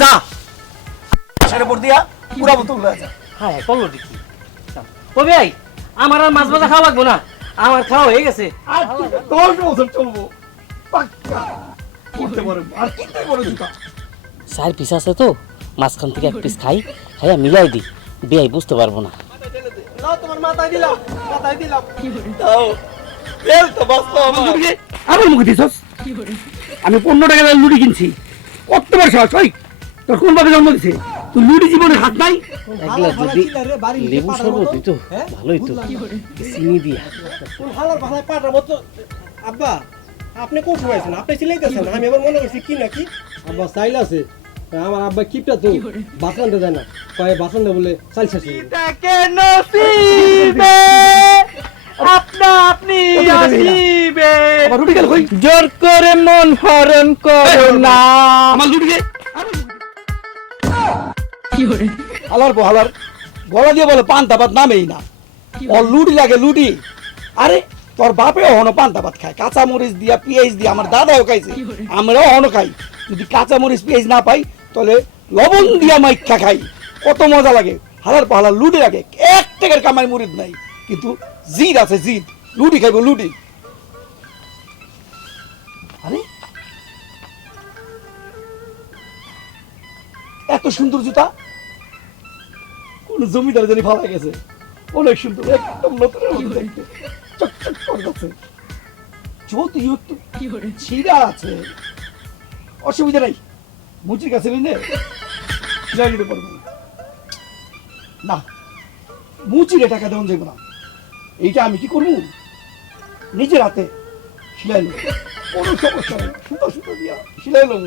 যা। সেটা পর দিয়া পুরা বোতল লয়ে যা হ্যাঁ করল দেখি। ও ভাই আমার আর মাছ ভাজা খাওয়া লাগবো না? আমার খাওয়া হয়ে গেছে। আর দশ বছর চলবো। পাক্কা। করতে আর কিনতে পারো জুতা চার পিস আছে তো মাঝখান থেকে এক পিস খাই খাইয়া মিলাই দিই। বিয়াই বুঝতে পারব না। তোমার মাথায় দিলাম মাথায় দিলাম। দাও। তেল তো বাঁচলো আমার। আবার মুখে দিছস? আমি পনেরো টাকা দিয়ে লুডি কিনছি। কত বার সাহস ওই। তোর কোন ভাবে জন্ম দিছে? তুই লুডি জীবনে হাত নাই? এক গ্লাস যদি লেবু শরবত দিত ভালোই তো। চিনি দিয়া। হালার ভালাই পাটার মতো। আব্বা আপনি কোন সময় আছেন আপনি চিলাইতেছেন আমি আবার মনে করছি কি নাকি? আব্বা চাইল আছে। আমার আব্বা কিপটা তো বাসন দেয় না। কয়ে বাসন বলে চাল তাকে আপনা আপনি আসিবে। জোর করে মন হরণ করো না। আমার গে হালার পো হালার। গলা দিয়ে বলে পান্তা ভাত নামেই না। ও লুডি লাগে লুডি। আরে তোর বাপে অহনো পান্তা ভাত খায়। কাঁচা মরিচ দিয়া পেঁয়াজ দিয়া আমার দাদাও খাইছে। আমরাও অহনো খাই। যদি কাঁচা মরিচ পেঁয়াজ না পাই তাহলে লবণ দিয়া মাইখা খাই। কত মজা লাগে। হালার পো হালার লুডি লাগে। এক টাকার কামাই মুরিদ নাই। কিন্তু জিদ আছে জিদ। লুডি খাইব লুডি। আরে। এত সুন্দর জুতা। জমিদার জানি ভালো গেছে। অনেক সুন্দর একদম নতুন দেখতে চকচক করতেছে যদিও একটু ছিঁড়া আছে অসুবিধা নাই। মুচির কাছে নিলে ছিঁড়া নিতে পারব। না। মুচিরে টাকা দেওয়া যাবে না। এইটা আমি কি করব? নিজের হাতে সিলাই নেব। কোনো সমস্যা নেই। সুতো সুতো দিয়া সিলাই নেব।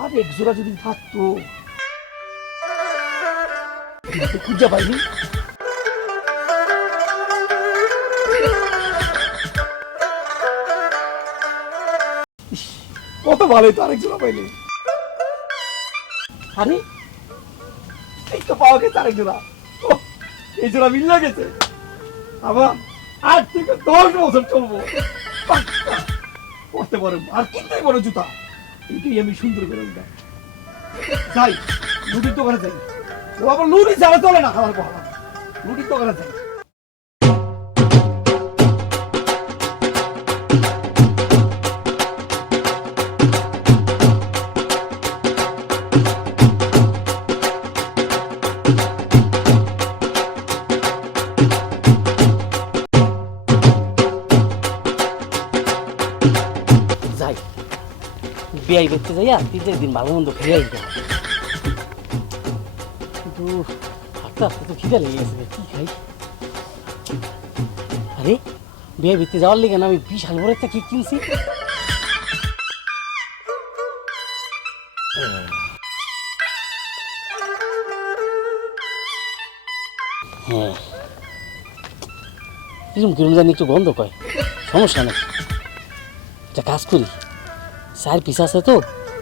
আর এক জোড়া যদি থাকতো খুঁজে পাইনি। কত ভালো তো আরেক জোড়া পাইলে। আরে, এই তো পাওয়া গেছে আরেক জোড়া এই জোড়া মিল গেছে। আবার আট থেকে দশ বছর চলবো। করতে পারব আর কিনতে পারো জুতা। এইটাই আমি সুন্দর করে যাই লুটির দোকানে যাই। ও আবার লুটি ছাড়া চলে না খাবার পর। লুটির দোকানে যাই যাই, বিয়াই দেখতে যাইয়া তিনটের দিন ভালো মন্দ খেয়ে আইবা। কিন্তু আস্তে কি যাওয়ার লিগে না আমি বিশাল বড় একটা কেক কিনছি? হ্যাঁ। একটু গন্ধ কয় সমস্যা নেই। একটা কাজ করি। চার পিস আছে তো,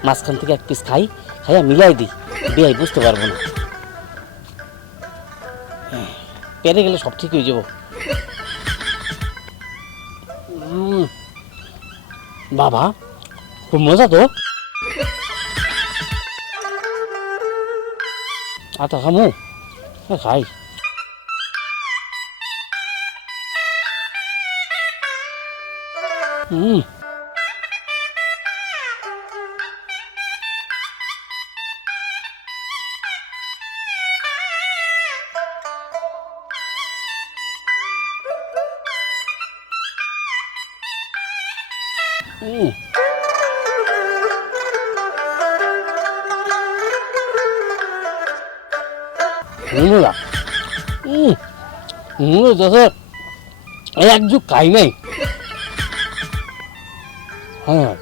মাঝখান থেকে এক পিস খাই, খাইয়া মিলাই দিই। বিয়াই বুঝতে পারব না। পেরে গেলে সব ঠিক হয়ে যাব। বাবা খুব মজা তো। আটা খামু খাই। হুম হুম নুনু দাদা এক যুগ খাই নাই। হ্যাঁ।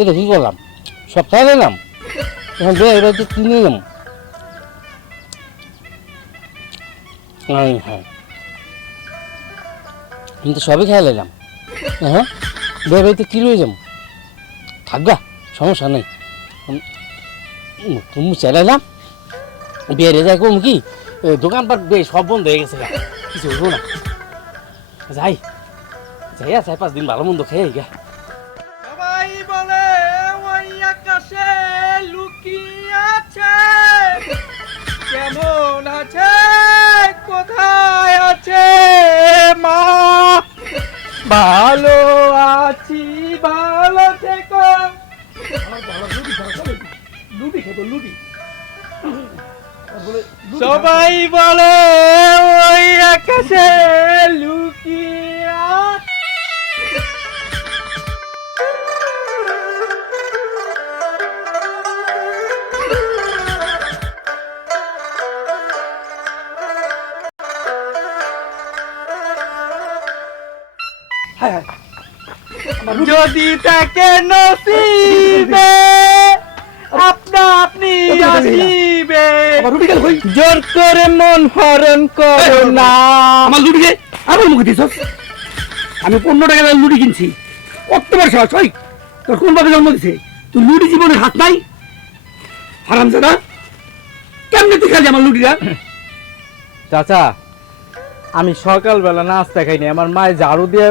এটা কি করলাম? খাই নিলাম এখন দিয়ে এবার তো কিনে নিলাম হ্যাঁ। তো সবই খেয়ে নিলাম। হ্যাঁ? বিয়ে বাড়িতে কী রয়ে যাব থাকবা সমস্যা নেই। তুমি চালাইলাম বেড়ে যাই কম কি? দোকানপাট সব বন্ধ হয়ে গেছে কিছু হইব না। যাই। যাইয়া চার পাঁচ দিন ভালো মন্দ খেয়ে গা। সবাই বলে ওই আকাশে লুকিয়ে আছে। কেমন আছে? কোথায় আছে মা? ভালো আছি ভালো থেকো। লুটি খেতো লুটি সবাই বলে ওই আকাশে লুকিয়া হায় হায় যদি তাকে নসিবে আপনা আপনি আসিবে। জোর করে মন হরণ করো না। আমার লুডিকে আমার মুখে দিছস আমি পনেরো টাকা দিয়ে লুডি কিনছি। কতবার সাহস ওই। তোর কোন ভাবে জন্ম দিছে? তুই লুডি জীবনে হাত নাই? হারাম জাদা কেমনে তুই খালি আমার লুডিটা? চাচা আমি সকালবেলা নাস্তা খাইনি আমার মায়ের ঝাড়ু দিয়ে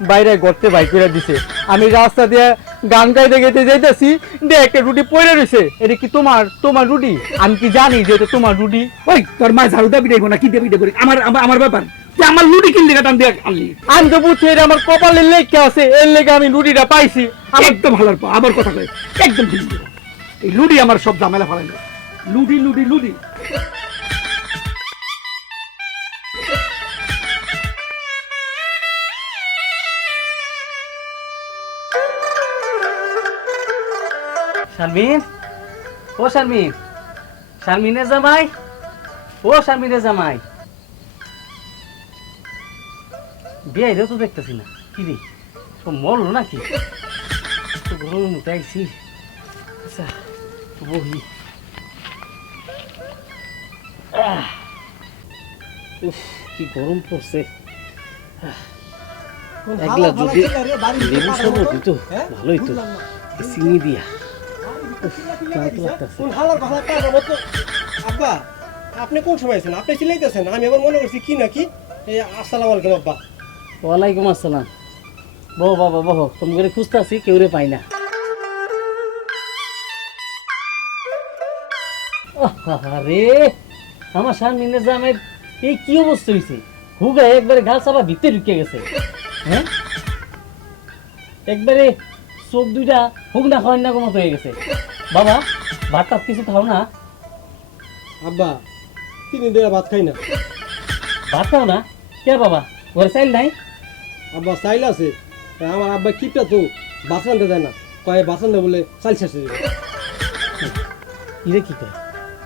বাইরে গড়তে বাই করে দিছে। আমি রাস্তা দিয়ে গান গাইতে গাইতে যাইতেছি দিয়ে একটা রুটি পড়ে রয়েছে এটা কি তোমার তোমার রুটি? আমি কি জানি যে এটা তোমার রুটি? ওই তোর মা ঝাড়ু দিয়ে পিটাইবো না কি পিটাই করি আমার আমার- আমার ব্যাপার। আমার লুডি কিনলি কাটান দিয়ে আনলি। আমি তো বুঝছি এটা আমার কপালের লেখা আছে এর লেগে আমি রুটিটা পাইছি। আমার একদম ভালো আবার কথা কয়। একদম ঠিক এই লুডি আমার সব ঝামেলা ফেলাইলো লুডি লুডি লুডি। শারমিন? ও শারমিন। শারমিনের জামাই? ও শারমিনের জামাই। বিয়ে তো দেখতেছি না। কি রে? ও মরলো নাকি? তো গরমের মতো আইছি। আচ্ছা বহি। কি গরম পড়ছে। একলা যদি লেবু শরবত দিত ভালোই তো। চিনি দিয়া। কোন হালার ভালা আব্বা আপনি কোন সময় আছেন? আপনি চিলাইতেছেন। আমি আবার মনে করছি কি নাকি? আসসালামু আলাইকুম আব্বা। ওয়ালাইকুম আসসালাম। বহ বাবা বহ তুমি করে খুঁজতেছি? কেউ রে পাই না। আরে আমার শারমিনের জামের এই কি অবস্থা হয়েছে হুগা একবারে গাল চাপা ভিতরে ঢুকে গেছে। হ্যাঁ? একবারে চোখ দুইটা হুগনা খাওয়ার না মতো হয়ে গেছে। বাবা ভাত টাত কিছু খাও না আব্বা তিন দিন ধরে ভাত খাই না। ভাত খাও না? কে বাবা? ঘরে চাইল নাই? আব্বা চাইল আছে। তা আমার আব্বা কিপটা তো বাসন দেয় না। কয়ে বাসন দেয় বলে চাল শেষ হয়ে ইরে কি কয়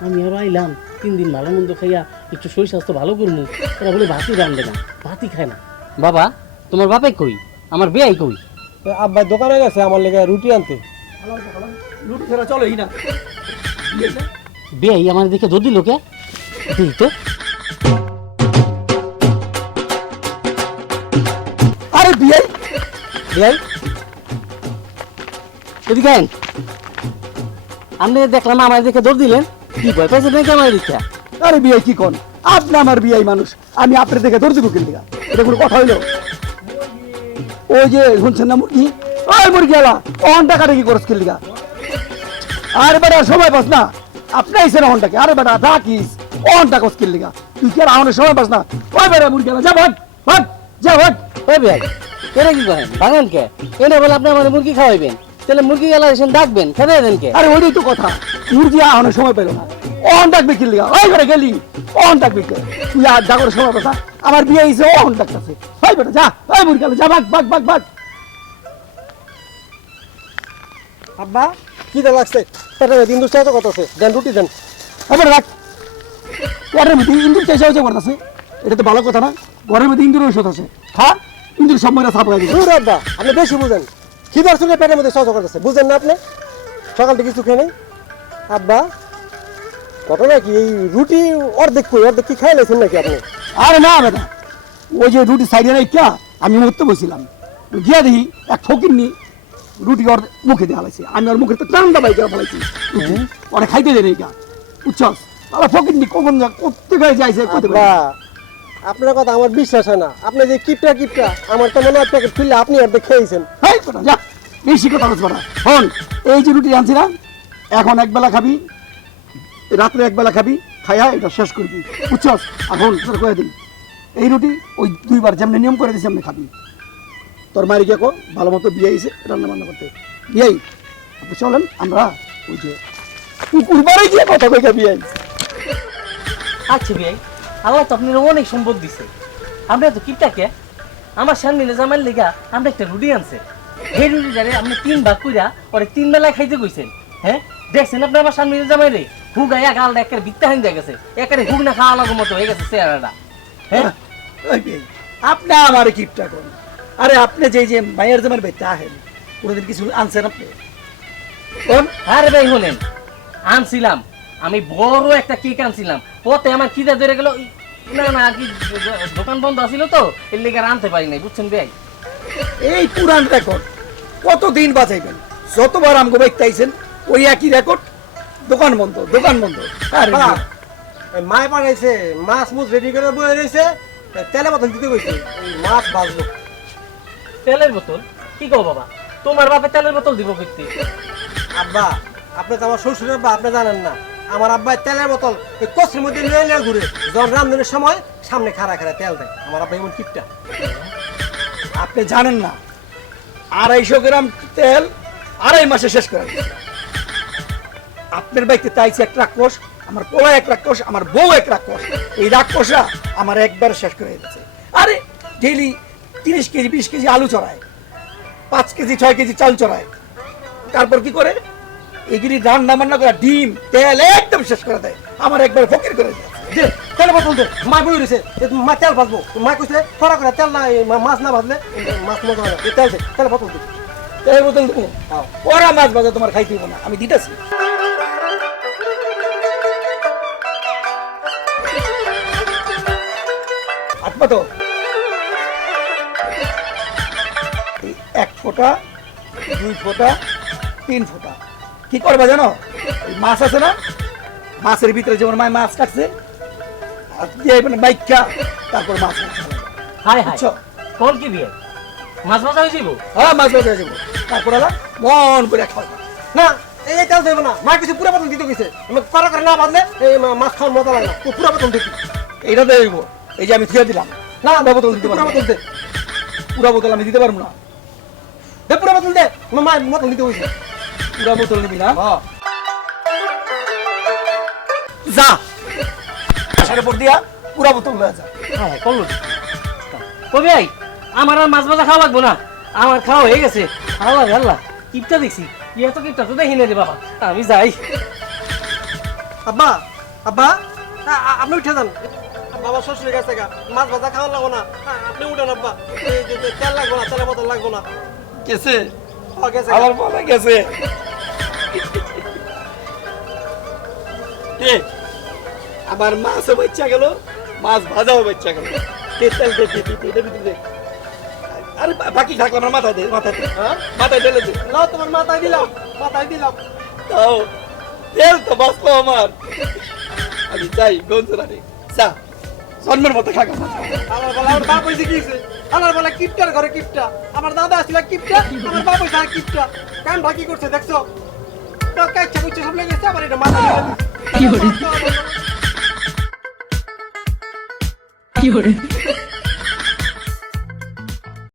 আমি আরও আইলাম তিন দিন ভালো মন্দ খাইয়া একটু শরীর স্বাস্থ্য ভালো করব ওরা বলে ভাতই রান্ধে না ভাতই খায় না। বাবা তোমার বাপে কই? আমার বেয়াই কই? আব্বা দোকানে গেছে আমার লেগে রুটি আনতে। লুডি ছাড়া চলেই না বেয়াই আমার দিকে যদি লোকে দিই তো আরে বিয়ে বেয়াই। এদিকে আইন। আপনি দেখলাম আমার দিকে দৌড় দিলেন। কি ভয় পাইছে নাকি আমার দিকে? আরে বিয়ে কি কোন? আপনি আমার বিয়ে মানুষ। আমি আপনার দেখে ধরে দিব কিনতে এটা কোনো কথা হইল? ওই যে শুনছেন না মুরগি? ওই মুরগি অহন টাকাটা কি আরে বেটা সময় পাস না। আপনি আইসেন অহনটাকে আরে বেটা অহন টাকা তুই কি আর সময় পাস না? ওই বেটা মুরগি যা ভাগ ভাগ যা ভাগ। ওই বেয়াই এনে কি করেন? ভাঙেন কে? এনে বলে আপনি আমার মুরগি খাওয়াইবেন। তাহলে মুরগি গেলা এসে ডাকবেন খেতে দেন কে? আরে ওইটাই তো কথা। মুরগি আহনের সময় পেল না। অহন ডাকবে কিনলিগা ওই ঘরে গেলি। অহন ডাকবে কে? তুই আর ডাকর সময় পাস আমার বিয়ে হয়েছে অহন ডাকতেছে। ওই বেটা যা। ওই মুরগি যা ভাগ ভাগ ভাগ ভাগ। আব্বা কি দেন লাগছে? পেটে দিন দুষ্টা তো কত আছে? দেন রুটি দেন। এবার রাখ। ঘরের মধ্যে ইন্দুর চেষ্টা হচ্ছে করতেছে এটা তো ভালো কথা না। ঘরের মধ্যে ইন্দুর ঔষধ আছে। খা ইন্দুর সব মহিলা সাপ লাগে দূর আব্বা আপনি বেশি বুঝেন। খিদার শুনে পেটের মধ্যে সহজ করতেছে বুঝেন না আপনি? সকাল থেকে কিছু খেয়ে নেই। আব্বা ঘটনা কি? এই রুটি অর্ধেক কই? অর্ধেক কি খাই লাইছেন নাকি আপনি? আরে না বেটা। ওই যে রুটি সাইডে নাই ক্যা আমি মরতে বসছিলাম। গিয়া দেখি এক ফকির নি রুটি ওর মুখে দেওয়া লাগছে আমি ওর মুখে তো টান্দা বাই করে ফেলাইছি। ওরা খাইতে দেয় ক্যা বুঝছস? তাহলে ফকির নি কখন যা করতে গায়ে যাইছে আব্বা আপনার কথা আমার বিশ্বাস হয় না। আপনি যে কিপটা কিপটা আমার তো মনে হয় প্যাকেট খুললে আপনি অর্ধেক খেয়েছেন হেই বেটা যা? বেশি কথা বলছ বেটা হন এই যে রুটি আনছি না এখন এক বেলা খাবি রাত্রে এক বেলা খাবি খাইয়া এটা শেষ করবি। বুঝছস? এখন কয়ে দিই এই রুটি ওই দুইবার যেমনি নিয়ম করে দিছি এমনি খাবি। তোর মারি কে ভালো মতো বিয়ে রান্না বান্না করতে। বিয়াই আপনি চলেন আমরা ওই যে কুকুর বাড়ি গিয়ে কথা কই বিয়াই। আচ্ছা ভাই আল্লাহ তো আপনার অনেক সম্পদ দিছে। আমরা তো কিপটাকে আমার সামনে জামার লেগা আমরা একটা রুটি আনছে। সেই রুটিটারে আপনি তিন ভাগ কইরা ওরে তিন বেলায় খাইতে কইছেন। হ্যাঁ? দেখছেন আপনি আমার সামনে জামাই রে হুগ আয়া গালটা একেবারে বিত্তা হাইন দিয়ে গেছে। একেবারে হুগ না খাওয়া লাগো মতো হয়ে গেছে চেহারাটা। হ্যাঁ? আপনি আমার কিপটা করুন। আরে আপনি যে যে মায়ের জামার বেটা আহেন কোনোদিন কিছু আনছেন আপনি? কোন আরে ভাই হলেন আনছিলাম। আমি বড় একটা কেক আনছিলাম। পথে আমার খিদা ধরে গেল না না আর কি দোকান বন্ধ আছিল তো এর লেগে আর আনতে পারি নাই বুঝছেন ভাই? এই পুরান রেকর্ড কতদিন বাঁচাইবেন? যতবার আমগো বাইতে আইছেন ওই একই রেকর্ড দোকান বন্ধ দোকান বন্ধ। আরে ওই মায় পাঠাইছে মাছ মুছ রেডি করে বয়ে রয়েছে তেলে মতন দিতে কইছে মাছ ভাজবো তেলের বোতল? কি কো বাবা? তোমার বাপে তেলের বোতল দিব করতে আব্বা আপনি তো আমার শ্বশুরের আব্বা আপনি জানেন না। আমার আব্বাই তেলের বোতল ওই কষ্টের মধ্যে নিয়ে নিয়ে ঘুরে যখন রান্ধনের সময় সামনে খাড়া খাড়া তেল দেয়। আমার আব্বা এমন কিপটা আপনি জানেন না আড়াইশো গ্রাম তেল আড়াই মাসে শেষ করে। আপনার বাইতে তাইছে এক রাক্ষস আমার পোলা এক রাক্ষস আমার বউ এক রাক্ষস। এই রাক্ষসরা আমার একবার শেষ করে দিয়েছে। আরে ডেইলি তিরিশ কেজি বিশ কেজি আলু চড়ায়। পাঁচ কেজি ছয় কেজি চাল চড়ায়। তারপর কি করে? এগুলি রান্না বান্না করে ডিম তেল একদম শেষ করে দেয়। আমার একবার ফকির করে দেয় দে মা বই রয়েছে মা তেল ভাজবো। মা কইছে খরা করে তেল না মাছ না ভাজলে মাছ মজা হয়। তেল দে তেলে দেবো ওরা মাছ ভাজা তোমার খাইতে হইবো না আমি দিতেছি। আত্মা তো এক ফোঁটা দুই ফোঁটা তিন ফোঁটা। কি করবা জানো? মাছ আছে না? মাছের ভিতরে যেমন মায় মাছ কাটছে আর দিয়ে মানে বাইকা তারপর মাছ কাটছে। Hi hi? কোন কি বিয়ে? মাছ ভাজা হয়ে যাব হ্যাঁ মাছ ভাজা যাব তারপর আলা মন করে খাওয়া। না এই তেল দেবো না। মা কিছু পুরা বোতল দিতে কইছে আমি করে না ভাজলে এই মাছ খাওয়ার মজা লাগে না। পুরা বোতল দেখি এইটা দেবো এই যে আমি থুয়ে দিলাম। না পুরা বোতল দিতে পারব বোতল পুরা বোতল আমি দিতে পারব না। দে পুরা বোতল দে। আমার মা বোতল দিতে কইছে পুরা বোতল নিবি না? হ্যাঁ যা। আসার উপর দিয়া পুরা বোতল লয়ে যা। হ্যাঁ করল কবি ভাই আমার আর মাছ ভাজা খাওয়া লাগবো না। আমার খাওয়া হয়ে গেছে। আল্লাহ আল্লাহ কিপটা দেখছি। ইয়ে তো কিপটা তো দেখি না রে বাবা। আমি যাই। আব্বা আব্বা আপনি উঠে যান। বাবা শ্বশুরের কাছে গা মাছ ভাজা খাওয়া লাগবো না। আপনি উঠেন আব্বা। এই যে- যে তেল লাগবো না তেলের বোতল লাগবো না। গেছে। আমার বলা গেছে। আমার মাছও বাচ্চা গেল মাছ ভাজাও বাচ্চা গেল। আরে বাকি থাকলে আমার মাথায় দে মাথায় দে। হ্যাঁ? মাথায় ঢেলে দে। নাও তোমার মাথায় দিলাম মাথায় দিলাম। তাও তেল তো বাঁচলো আমার। আমি যাই গঞ্জরারে যা জন্মের মতো খাগা। আমার বলা আমার বাপ হয়েছে কি আমার বলে কিপটার ঘরে কিপটা। আমার দাদা আসলে কিপটা আমার বাবু আর কিপটা। কান ভাকি করছে দেখছ? টাকা ইচ্ছা করছে সব লেগেছে আবার এটা মাথা কি